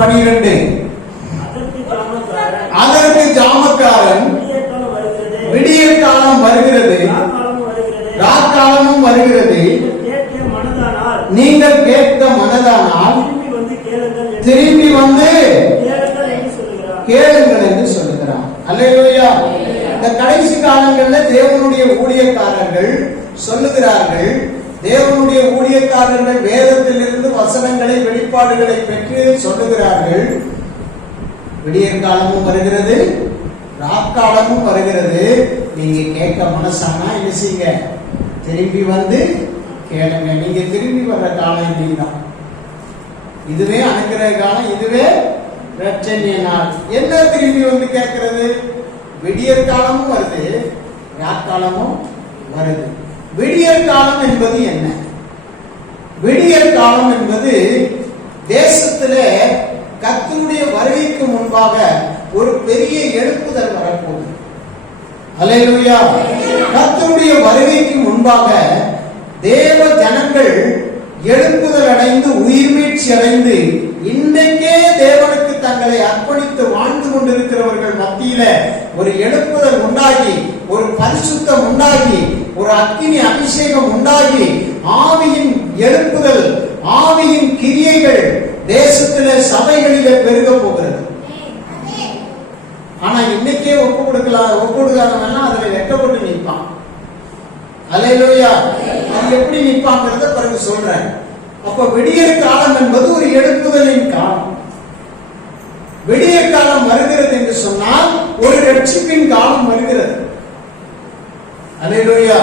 பனிரெண்டு. அதற்கு ஜாமக்காரன் விடிய காலம் வருகிறது. ராக்காலமும் வருகிறது. நீங்கள் கேட்க மனதானால் திரும்பி வந்து கேளுங்கள் என்று- சொல்லுகிறார் சொல்லுகிறான். அல்லேலூயா. இந்த கடைசி காலங்கள்ல தேவனுடைய ஊழியக்காரர்கள் சொல்லுகிறார்கள் தேவனுடைய ஊழியக்காரர்கள் வேதத்திலிருந்து வசனங்களை வெளிப்பாடுகளை பெற்று சொல்லுகிறார்கள். விடியற் காலமும் வருகிறது ராக்காலமும் வருகிறது. நீங்க கேட்க மனசானா என்ன செய்யுங்க? திரும்பி வந்து கேளுங்க. நீங்க திரும்பி வர்ற காலம் இன்னைக்குதான் இதுவே அனுக்கிற காலம் இதுவே ரட்சணிய நாள். என்ன திரும்பி வந்து கேட்கிறது? விடியற் காலமும் வருது ராக்காலமும் வருது. விடியற் காலம் என்பது என்ன? விடியற் காலம் என்பது தேசத்திலே கர்த்தருடைய வருகைக்கு முன்பாக ஒரு பெரிய எழுப்புதல் வரப்போகுது. அல்லேலூயா. கர்த்தருடைய வருகைக்கு முன்பாக தேவ ஜனங்கள் எழுப்புதல் அடைந்து உயிர்மீட்சி அடைந்து இன்றைக்கே தேவனுக்கு தங்களை அர்ப்பணித்து வாழ்ந்து கொண்டிருக்கிறவர்கள் மத்தியில ஒரு எழுப்புதல் உண்டாகி ஒரு பரிசுத்தம் உண்டாகி ஒரு அக்கினி அபிஷேகம் உண்டாகி ஆவியின் எழுப்புதல் ஆவியின் கிரியைகள் தேசத்திலே சபைகளிலே பெருக போகிறது. ஆனா இன்னைக்கே ஒப்பு கொடுக்கலாம் ஒப்பு கொடுக்காதவன் அதுல வெட்டப்பட்டு நிற்பான். அலையிலோயா அது எப்படி நிற்பாங்கிறத பிறகு சொல்றேன். அப்ப விடியற் காலம் என்பது ஒரு எழுப்புதலின் காலம். விடியற் காலம் வருகிறது என்று சொன்னால் ஒரு ரட்சிப்பின் காலம் வருகிறது. அலையிலோயா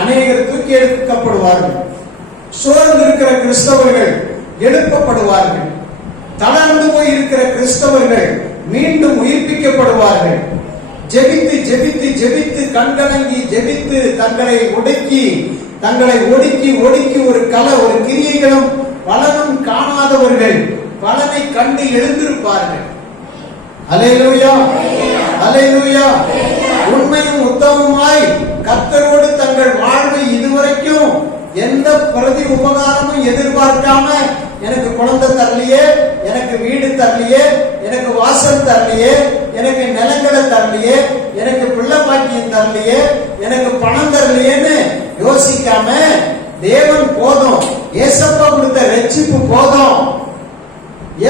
அநேகர் தூக்கி எடுக்கப்படுவார்கள். சோர்ந்து இருக்கிற கிறிஸ்தவர்கள் எழுப்பப்படுவார்கள். தளர்ந்து போய் இருக்கிற கிறிஸ்தவர்கள் மீண்டும் உயிர்ப்பிக்கப்படுவார்கள். ஜெபித்து ஜெபித்து ஜெபித்து கண்கலங்கி ஜெபித்து தங்களை ஒடுக்கி தங்களை ஒடுக்கி ஒடுக்கி ஒரு கல ஒரு கிரியைகளும் பலனும் காணாதவர்கள் பலனை கண்டு எழுந்திருப்பார்கள். அலையலூயா அலையலூயா உண்மையும் உத்தமமாய் கத்தரோடு தங்கள் வாழ்வை இதுவரைக்கும் எந்த பிரதி உபகாரமும் எதிர்பார்க்காம எனக்கு குழந்தை தரலையே எனக்கு வீடு தரலையே எனக்கு வாசல் தரலையே எனக்கு நிலங்களை தரலையே எனக்கு பிள்ளை பாக்கியம் தரலையே எனக்கு பணம் தரலையேன்னு யோசிக்காம தேவன் போதும். ஏசப்பா கொடுத்த ரட்சிப்பு போதும்.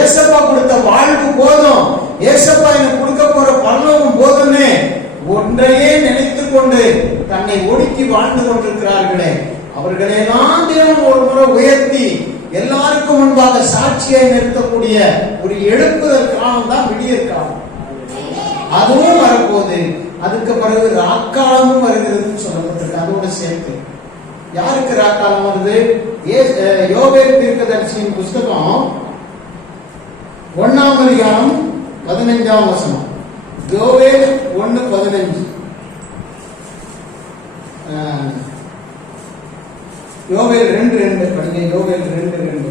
ஏசப்பா கொடுத்த வாழ்வு போதும். ஏசப்பா எனக்கு கொடுக்க போற பல்லவும் போதும்னு ஒன்றையே நினைத்து கொண்டு தன்னை ஒடுக்கி வாழ்ந்து கொண்டிருக்கிறார்களே. அவர்களெல்லாம் தேவன் ஒரு முறை உயர்த்தி எல்லாருக்கும் முன்பாக சாட்சியை நிறுத்தக்கூடிய ஒரு எழுப்புதல் காலம் தான் விடியற் காலம். அதுவும் வரப்போகுது அதுக்கு பிறகு ராக்காலமும் வருகிறதுன்னு சொல்லப்பட்டிருக்கு. அதோட சேர்த்து. யாருக்கு ராக்காலம் வருது? ஏ- தீர்க்கதரிசியின் புஸ்தகம் ஒன்னாம் அதிகாரம் பதினைஞ்சாம் வசனம். யோவேல் ஒன்னு பதினஞ்சு. யோவேல் ரெண்டு ரெண்டு படிங்க யோவேல் ரெண்டு ரெண்டு.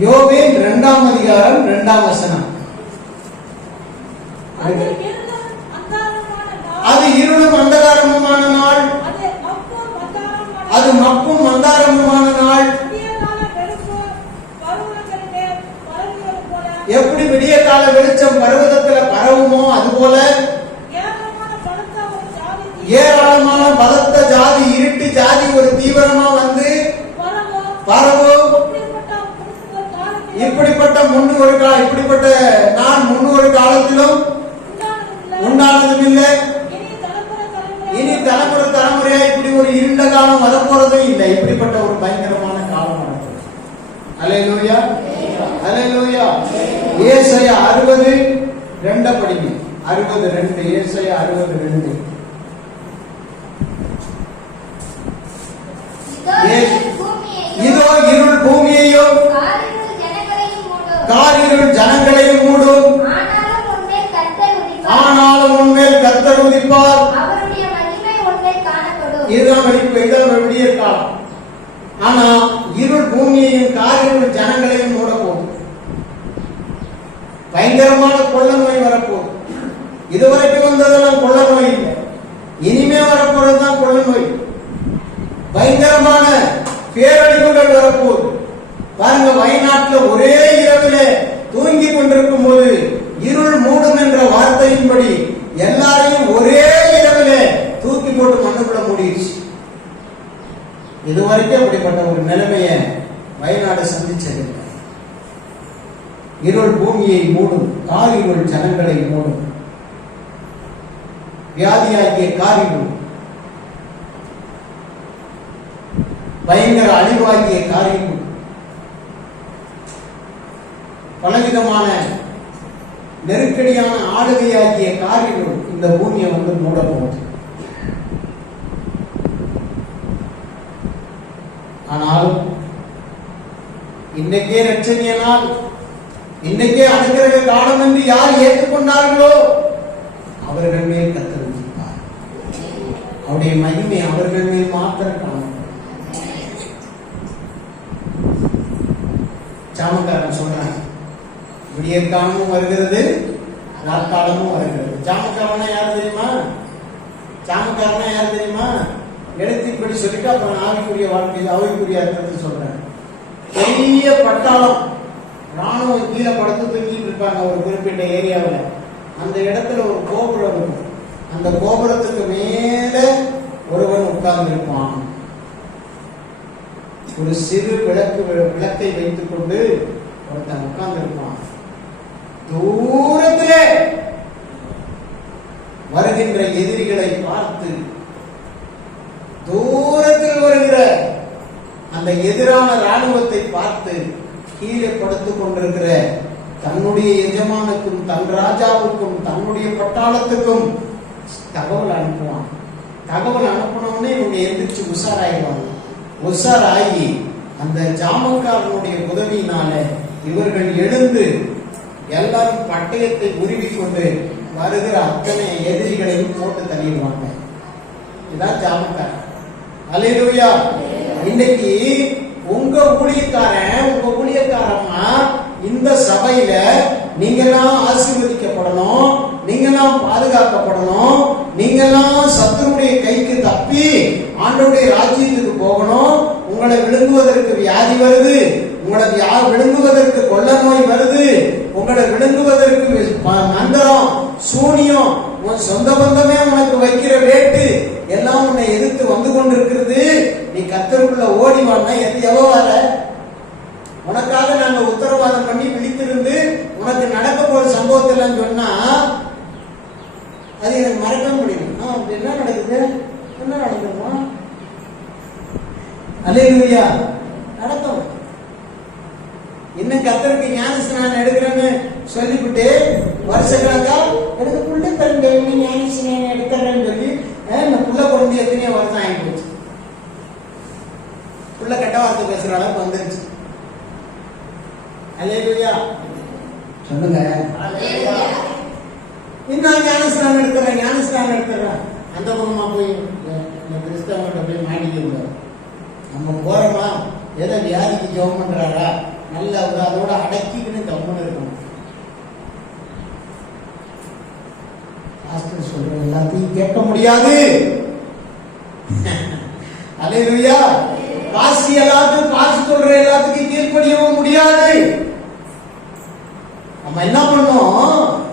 யோவேல் இரண்டாம் அதிகாரம் இரண்டாம் வசனம். அது இருளும். அது அந்தகாரமுமான நாள். அது மப்பும் அது மந்தாரமுமான நாள். போல. எப்படி விடிய கால வெளிச்சம் பர்வதத்துல பரவுமோ அதுபோல ஏராளமான தீவிரமா வந்து பரவும். இப்படிப்பட்ட ஒரு முன்னு ஒரு கால இப்படிப்பட்ட நான் முன்னொரு காலத்திலும் உண்டானதும் இல்லை. இனி தலைமுறை தலைமுறையா இப்படி ஒரு இருண்ட காலம் வரப்போறதும் இல்லை. இப்படிப்பட்ட ஒரு பயங்கரமான காலம் நடக்கும் அலையலூயா அலையலூயா ஏசையா அறுபது ரெண்ட படிங்க. அறுபது ரெண்டு ஏசையா அறுபது ரெண்டு இதோ இருள் செய்யும் காரியங்கள் ஜனங்களையும் மூடும். ஆனாலும் உண்மையில் கத்தர் உதிப்பார். இதுதான் வெடிப்பு இதுதான் விடிய காலம். ஆனா இருள் பூமியையும் காரியங்கள் ஜனங்களையும் மூட போகும் பயங்கரமான கொள்ள நோய் வரப்போகும் இதுவரைக்கும் வந்ததெல்லாம் கொள்ள நோய் இல்லை. இனிமே வரப்போறதுதான் கொள்ள நோய். பயங்கரமான பேரழிவுகள் வரப்போகுது. பாருங்க வயநாட்டுல ஒரே இரவிலே தூங்கி கொண்டிருக்கும் போது இருள் மூடும் என்ற வார்த்தையின்படி எல்லாரையும் ஒரே இரவிலே தூக்கி போட்டு மண்ணுக்குள்ள மூடிடுச்சு இதுவரைக்கும் அப்படிப்பட்ட ஒரு நிலைமையை வயநாடு சந்திச்சதில்லை இருள் பூமியை மூடும் காரிருள் ஜனங்களை மூடும். வியாதியாகிய காரிருள் பயங்கர அழிவாகிய காரிருள் பலவிதமான நெருக்கடியான ஆளுகையாகிய காரிருள் இந்த பூமியை வந்து மூட போகுது ஆனால் இன்னைக்கே ரட்சணியனால் இன்னைக்கே அனுகிரக காலம் என்று யார் ஏற்றுக்கொண்டார்களோ அவர்கள் மேல் கத்தரிப்பார் அவருடைய மகிமை அவர்கள் மேல் மாத்திரம் காணும் சாமக்காரன் சொல்றாங்க விடியற் காலமும் வருகிறது நாட்காலமும் வருகிறது. ஜாமக்காரனா யார் தெரியுமா? ஜாமக்காரனா யார் தெரியுமா? எழுத்தின்படி சொல்லிட்டு அப்புறம் ஆவிக்குரிய வாழ்க்கையில் அவைக்குரிய அர்த்தத்தை சொல்றேன். பெரிய பட்டாளம். ராணுவம் கீழே படுத்து தூங்கிட்டு இருப்பாங்க ஒரு குறிப்பிட்ட ஏரியாவில். அந்த இடத்துல ஒரு கோபுரம் இருக்கும். அந்த கோபுரத்துக்கு மேல ஒருவன் உட்கார்ந்து இருப்பான் ஒரு சிறு விளக்கு விளக்கை வைத்துக் கொண்டு ஒருத்தன் உட்கார்ந்து இருப்பான் தூரத்திலே வருகின்ற எதிரிகளை பார்த்து தூரத்தில் வருகிற அந்த எதிரான ராணுவத்தை பார்த்து கீழே படுத்துக் கொண்டிருக்கிற தன்னுடைய எஜமானுக்கும் தன் ராஜாவுக்கும் தன்னுடைய பட்டாளத்துக்கும் தகவல் அனுப்புவான். தகவல் அனுப்பினோடனே இவங்க எந்திரிச்சு உஷாராயிடுவாங்க. உஷாராகி அந்த ஜாமக்காரனுடைய உதவியினால இவர்கள் எழுந்து எல்லாரும் பட்டயத்தை உருவிக்கொண்டு வருகிற அத்தனை எதிரிகளையும் போட்டு தள்ளிடுவாங்க. இதான் ஜாமக்காரன். அலையிலுயா இன்னைக்கு உங்க ஊழியக்காரன் உங்க ஊழியக்காரம்மா இந்த சபையில நீங்கெல்லாம் ஆசீர்வதிக்கப்படணும் நீங்கெல்லாம் பாதுகாக்கப்படணும் நீங்கெல்லாம் சத்துருடைய கைக்கு தப்பி ஆண்டோடைய ராஜ்யத்துக்கு போகணும் உங்களை விழுங்குவதற்கு வியாதி வருது. உங்களை யார் விழுங்குவதற்கு கொள்ள நோய் வருது? உங்களை விழுங்குவதற்கு மந்திரம் சூனியம் உன் சொந்த பந்தமே உனக்கு வைக்கிற வேட்டு எல்லாம் உன்னை எதிர்த்து வந்து கொண்டிருக்கிறது. நீ கத்தருக்குள்ள ஓடி வான்னா எது எவ்வளோ வர? உனக்காக நாங்க உத்தரவாதம் பண்ணி விழித்திருந்து உனக்கு நடக்க போற சம்பவத்தில் சொன்னா அது எனக்கு மறக்க முடியும் அப்படி என்ன நடக்குது? என்ன நடக்குமா அலேலுயா நடக்கும். இன்னும் கத்தருக்கு ஞான ஸ்நானம் எடுக்கிறேன்னு சொல்லிவிட்டு வருஷ கணக்கா எனக்கு புள்ள தருங்க நீ ஞான ஸ்நானம் எடுக்கிறேன்னு சொல்லி இந்த புள்ள குழந்தை எத்தனையோ வருஷம் ஆகி போச்சு புள்ள கெட்ட வார்த்தை பேசுற அளவுக்கு வந்துருச்சு. அலேலுயா சொல்லுங்க. இன்னும் ஞானஸ்தானம் எடுக்கிறேன் ஞானஸ்தானம் எடுக்கிறேன் அந்த பக்கமா போய் இந்த- இந்த கிறிஸ்தவங்கிட்ட போய் மாட்டிக்க நம்ம போறோமா? ஏதோ வியாதிக்கு ஜெபம் பண்றாரா? நல்ல ஒரு அதோட அடக்கிக்கின்னு கம்முன்னு இருக்கணும். பாஸ்டர் சொல்ற எல்லாத்தையும் கேட்க முடியாது. அலையிலுயா. காசி எல்லாத்துக்கும் காசு சொல்ற எல்லாத்துக்கும் கீழ்ப்படியவும் முடியாது. நம்ம என்ன பண்ணோம்?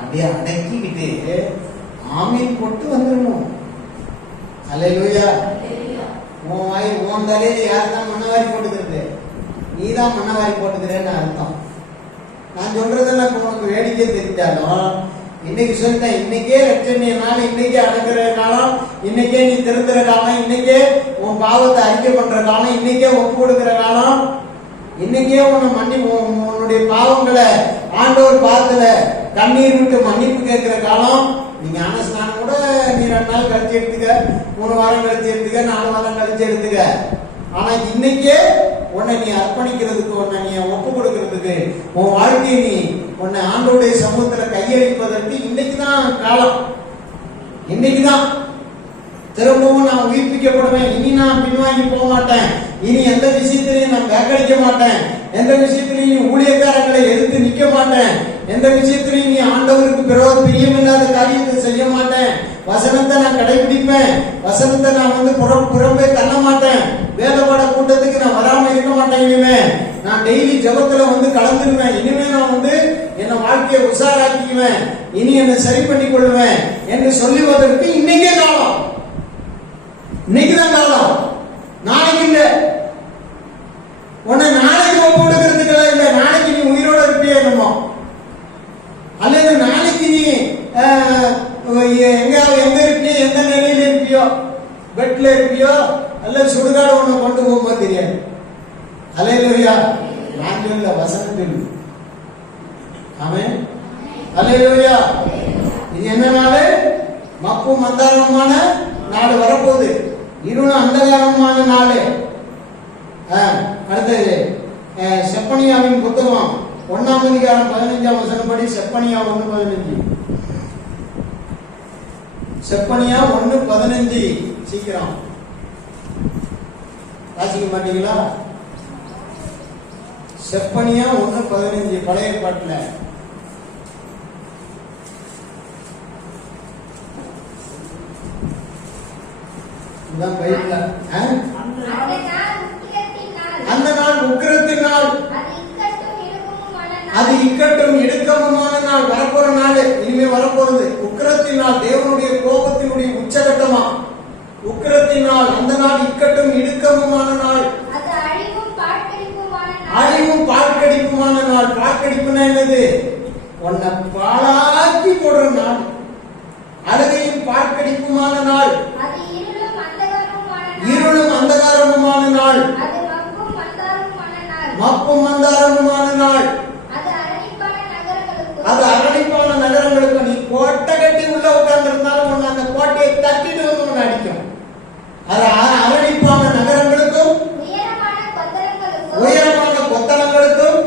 அப்படியே அடக்கிக்கிட்டு ஆமீன் போட்டு வந்துடணும். அலையிலுயா. உன் வாய் உன் தலையில யார் தான் மண்ணவாரி போட்டுக்கிறது நீ தான் மண்ணவாரி போட்டுக்கிறேன்னு அர்த்தம். நான் சொல்றதெல்லாம் இப்ப உனக்கு வேடிக்கை தெரிஞ்சாலும் இன்னைக்கு சொல்லிட்டேன் இன்னைக்கே ரட்சணிய நாள் இன்னைக்கே அடங்குற காலம் இன்னைக்கே நீ திருத்துற காலம் இன்னைக்கே உன் பாவத்தை அறிக்கை பண்ற காலம் இன்னைக்கே ஒப்பு கொடுக்கிற காலம் இன்னைக்கே உன்னை மன்னி உன்னுடைய பாவங்களை ஆண்டவர் பார்த்துல கண்ணீர் விட்டு மன்னிப்பு கேட்கிற காலம் நீ ஞான கூட நீ ரெண்டு நாள் கழிச்சு எடுத்துக்க மூணு வாரம் கழிச்சு எடுத்துக்க நாலு வாரம் கழிச்சு எடுத்துக்க. ஆனா இன்னைக்கே உன்னை நீ அர்ப்பணிக்கிறதுக்கு உன்னை நீ ஒப்பு கொடுக்கிறதுக்கு உன் வாழ்க்கையை நீ உன்னை ஆண்டோடைய சமூகத்துல கையளிப்பதற்கு இன்னைக்கு தான் காலம். இன்னைக்கு தான் திரும்பவும் நான் உயிர்ப்பிக்கப்படுவேன். இனி நான் பின்வாங்கி போக மாட்டேன். இனி எந்த விஷயத்திலையும் நான் வேக்களிக்க மாட்டேன். எந்த விஷயத்திலையும் நீ ஊழியக்காரங்களை எதிர்த்து நிக்க மாட்டேன். எந்த விஷயத்திலையும் நீ ஆண்டவருக்கு பிறகு பிரியமில்லாத காரியத்தை செய்ய மாட்டேன். வசனத்தை நான் கடைபிடிப்பேன். வசனத்தை நான் வந்து புறம் புறம்பே தள்ள மாட்டேன். இனிமே நான் டெய்லி ஜெபத்துல வந்து கலந்துருவேன். இனிமே நான் வந்து என்ன வாழ்க்கையை உஷாராக்கிக்குவேன். இனி என்னை சரி பண்ணி கொள்வேன் என்று சொல்லுவதற்கு இன்னைக்கே காலம். இன்னைக்குதான் காலம். நாளைக்கு இல்ல. உன்னை நாளைக்கு ஒப்பு இல்லை இல்ல. நாளைக்கு நீ உயிரோட இருப்பியே என்னமோ. அல்லது நாளைக்கு நீ அஹ், எங்க எங்க இருப்பியோ? எந்த நிலையில இருப்பியோ? பெட்ல இருப்பியோ? அல்ல சுடுகாடு உன்னை கொண்டு போகும்போது தெரியாது. அலையிலா நாங்கள் சொல்ல வசனத்தில். ஆமே அலையிலா இது என்ன நாள்? மப்பும் மந்தாரமான நாள் வரப்போகுது. இருளும் அந்தகாரமான நாள். அடுத்தது செப்பனியாவின் புத்தகம். ஒன்னாம் அதிகாரம் பதினஞ்சாம் வசனப்படி செப்பனியா ஒன்று பதினஞ்சு. செப்பனியா ஒன்று பதினஞ்சு. சீக்கிரம். வாசிக்க மாட்டீங்களா? செப்பனியா ஒன்று பதினஞ்சு பழைய ஏற்பாட்டுல இதுதான் அந்த நாள் உக்கிரத்தின் நாள். அது இக்கட்டும் இடுக்கமுமான நாள். நாள். வரப்போற நாள். இனிமே வரப்போறது உக்கிரத்தின் நாள். தேவனுடைய கோபத்தினுடைய உச்ச உக்கிரத்தின் நாள் அந்த நாள் இக்கட்டும் இடுக்கமுமான நாள் அது அழிவும் பாழ்கடிப்புமான நாள். அழிவும் பாழ்கடிப்புமான நாள் பாழ்கடிப்புனா என்னது உன்னை பாழாக்கி போடுற நாள் அழுகையும் பாழ்கடிப்புமான நாள் அது இருளும் அந்தகாரமுமான நாள். இருளும் அந்தகாரமுமான நாள் அது மப்பும் மந்தாரமுமான நாள். மப்பும் மந்தாரமுமான நாள் அது அரணிப்பான நகரங்களுக்கும் அது அரணிப்பான நகரங்களுக்கு நீ கோட்டை கட்டி உள்ள உட்கார்ந்து இருந்தாலும் உன்னை அந்த கோட்டையை தட்டிட்டு வந்து உன்னை அடிக்கும் அது அரணிப்பான நகரங்களுக்கும் உயரமான கொத்தளங்களுக்கும்.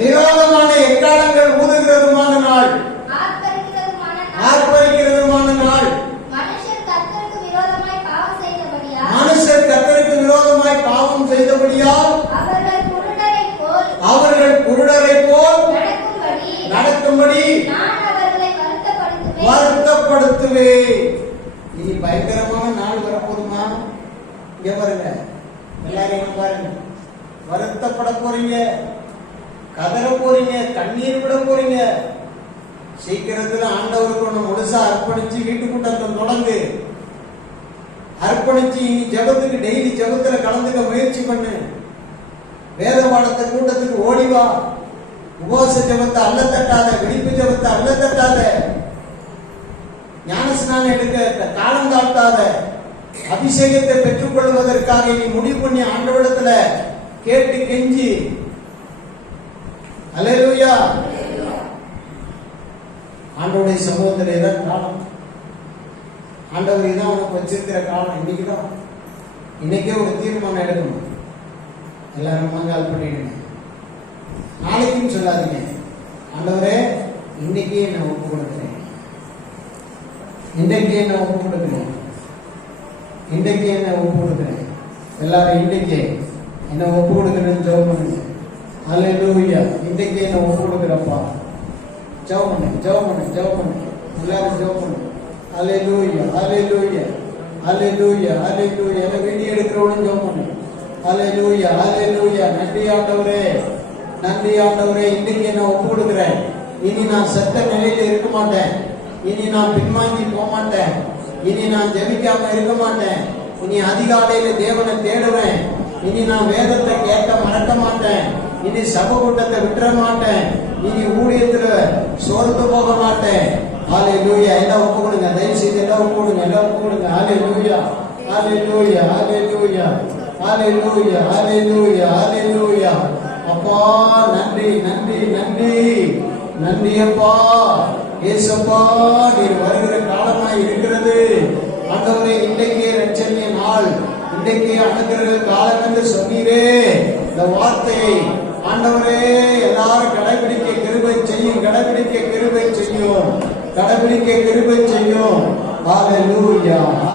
விரோதமான எக்காலங்கள் ஊதுகிறதுமான நாள் ஆர்ப்பரிக்கிறதுமான நாள். மனுஷர் கத்தருக்கு விரோதமாய் பாவம் செய்தபடியால் அவர்கள் குருடரைப் போல் அவர்கள் குருடரை போல் நடக்கும்படி நடக்கும்படி நான் அவர்களை வருத்தப்படுத்துவேன் வருத்தப்படுத்துவே இனி பயங்கரமான நாள் வரப்போதுமா இங்க பாருங்க. எல்லாரும் பாருங்க. வருத்தப்பட போறீங்க. கதற போறீங்க. கண்ணீர் விட போறீங்க. சீக்கிரத்துல ஆண்டவருக்கு ஒண்ணு முழுசா அர்ப்பணிச்சு வீட்டு கூட்டத்தில் தொடங்கு. அர்ப்பணிச்சு இனி ஜபத்துக்கு டெய்லி ஜெபத்துல கலந்துக்க முயற்சி பண்ணு. வேத பாடத்தை கூட்டத்துக்கு ஓடிவா உபவாச ஜெபத்தை அல்ல தட்டாத விழிப்பு ஜெபத்தை அல்ல தட்டாத. ஞானஸ்நானம் எடுக்க காலம் தாழ்த்தாத அபிஷேகத்தை பெற்றுக் கொள்வதற்காக நீ முடிவு பண்ணி ஆண்டவடத்துல கேட்டு கெஞ்சி. அல்லேலூயா. ஆண்டவுடைய சமூகத்திலே தான் காலம். ஆண்டவர் தான் உனக்கு வச்சிருக்கிற காலம். இன்னைக்கு தான் இன்னைக்கே ஒரு தீர்மானம் எடுக்கணும். எல்லாரும் மங்கால் பண்ணிடுங்க. நாளைக்கும் சொல்லாதீங்க. ஆண்டவரே இன்னைக்கே நான் ஒப்பு கொடுக்குறேன் இன்றைக்கு என்ன ஒப்பு கொடுக்கிறேன் இன்றைக்கு என்ன ஒப்பு கொடுக்கிறேன் எல்லாரும் இன்றைக்கு என்ன ஒப்பு கொடுக்கிறேன்னு ஜெபம் பண்ணுங்க. அல்லேலூயா இன்றைக்கு என்ன ஒப்பு கொடுக்குறப்பா ஜெபம் பண்ணு ஜெபம் பண்ணு ஜெபம் பண்ணு எல்லாரும் ஜெபம் பண்ணு அல்லேலூயா அல்லேலூயா அல்லேலூயா அல்லேலூயா எல்லாம் வீடியோ எடுக்கிறவனும் ஜெபம் பண்ணு அல்லேலூயா அல்லேலூயா நன்றி ஆண்டவரே நன்றி ஆண்டவரே. இன்னைக்கு என்ன ஒப்பு கொடுக்குறேன் இனி நான் செத்த நிலையில இருக்க மாட்டேன். இனி நான் பின்வாங்கி போக மாட்டேன் இனி நான் ஜெபிக்காம இருக்க மாட்டேன் இனி அதிகாலையில தேவனை தேடுவேன். இனி நான் வேதத்தை கேட்க மறக்க மாட்டேன் இனி சப கூட்டத்தை விட்டுற மாட்டேன் இனி ஊழியத்துல சோர்ந்து போக மாட்டேன் ஆலே லூயா எல்லாம் ஒப்பு கொடுங்க. தயவு செய்து எல்லாம் ஒப்பு கொடுங்க. எல்லாம் ஒப்பு கொடுங்க. ஆலே லூயா ஆலே லூயா ஆலே லூயா ஆலே லூயா ஆலே லூயா ஆலே லூயா அப்பா நன்றி நன்றி நன்றி. நன்றி அப்பா. ஏசப்பா நீர் வருகிற காலமாய் இருக்கிறது. ஆண்டவரே இன்றைக்கே ரட்சணிய நாள். இன்றைக்கே அணுகிற காலம் என்று சொன்னீரே. இந்த வார்த்தையை ஆண்டவரே எல்லாரும் கடைபிடிக்க கிருபை செய்யும் கடைபிடிக்க கிருபை செய்யும். கடைபிடிக்க கிருபை செய்யும். ஹalleluya.